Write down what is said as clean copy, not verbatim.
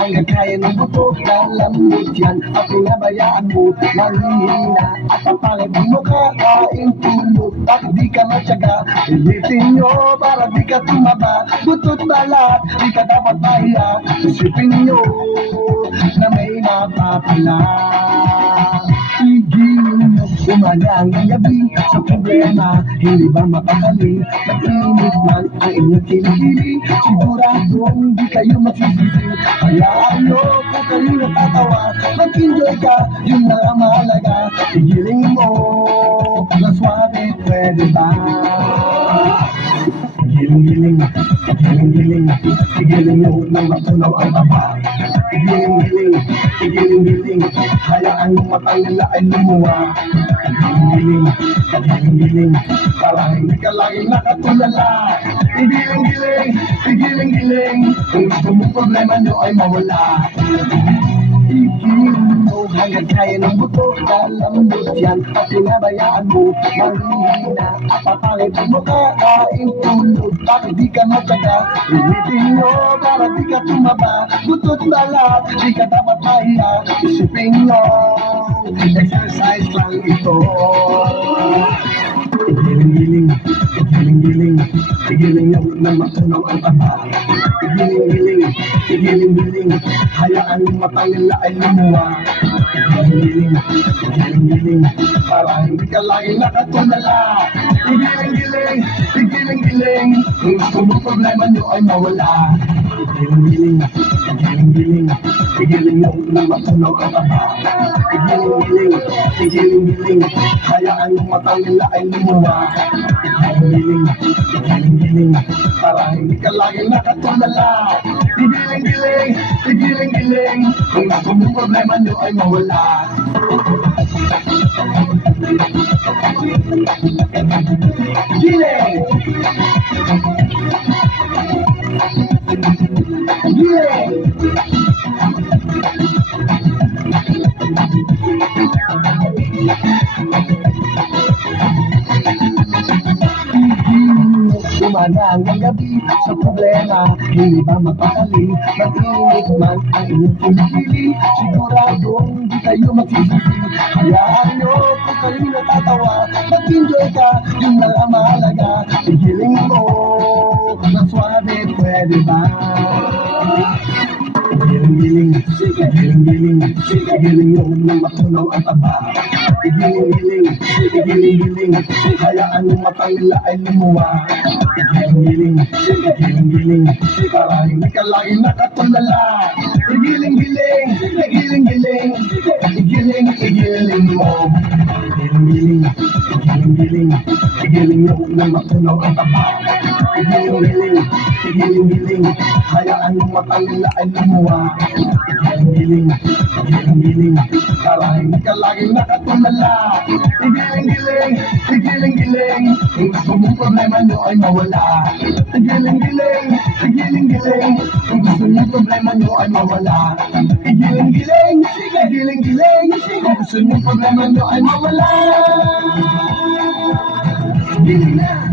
Hanggang kaya ng buto, lalambot yan at pinabayaan mo, mahihina at ang pangit mo kakain tulog at di ka matyaga. Ilitin nyo para di ka tumaba, butot balat, di ka dapat mahiya. Isipin nyo na may mapapala. Igilin nyo umagang gabi sa problema, hindi ba mapakali? Mag-init man ang inyong kilikili, siguradong di kayo magsisisi. Hayaan nyo kung kayo natatawa, mag-enjoy ka, yun lang ang mahalaga. Igiling mo na swabe, pwede ba? Giling-giling, giling-giling, igiling mo nang matunaw ang taba. Giling-giling, giling-giling, hayaan mo matang nila ay lumuwa. Giling-giling, giling-giling, para hindi ka lagi nakatulala. Giling-giling, giling-giling, kung gusto mong problema nyo ay mawala. Igiling mo hanggang kaya ng buto, lalambot yan at pinabayaan mo, mahihina at papangit mo kakain tulog at di ka matyaga. Ilitin nyo para di ka tumaba, butot balat, di ka dapat mahiya. Isipin nyo, exercise lang ito. Igiling-giling, igiling-giling, igiling nyo na matunaw ang taba. Igiling-giling, igiling-giling, hayaan mo matang nila ay lumuwa. Igiling-giling, igiling-giling, para hindi ka lagi nakatulala. Igiling-giling, igiling-giling, kung gusto mo problema nyo ay mawala. Igiling-giling, igiling-giling, igiling nyo na matunaw ang taba. Igiling-giling, igiling-giling, hayaan mo matang nila ay lumuwa. Igiling-giling, igiling-giling, para hindi ka lagi nakatulala. Igiling-giling, igiling-giling, kung gusto mo problema nyo ay mawala. Giling! Giling! Umagang gabi sa problema, hindi ba mapakali? Mag-init man ang inyong kilikili, siguradong di kayo magsisisi. Hayaan nyo kung kayo natatawa, mag-enjoy ka, yun lang ang mahalaga. Igiling mo na swabe, pwede ba? Giling-giling, giling-giling, giling nyo nang matunaw ang taba. Igiling-giling, igiling-giling, hayaan mo matang nila ay lumuwa. Igiling-giling, igiling-giling, para hindi ka lagi nakatulala. Igiling-giling, igiling-giling, igiling mo. Igiling-giling, igiling-giling, igiling nyo nang matunaw ang taba. Igiling-giling, igiling-giling, hayaan mo matang nila ay lumuwa. Igiling-giling, igiling-giling, para hindi ka lagi nakatulala. Igiling-giling, igiling-giling, kung gusto mong problema nyo ay mawala. Igiling-giling, igiling-giling, kung gusto mong problema nyo ay mawala. Igiling-giling, igiling-giling, kung gusto mong problema nyo ay mawala. Giling na!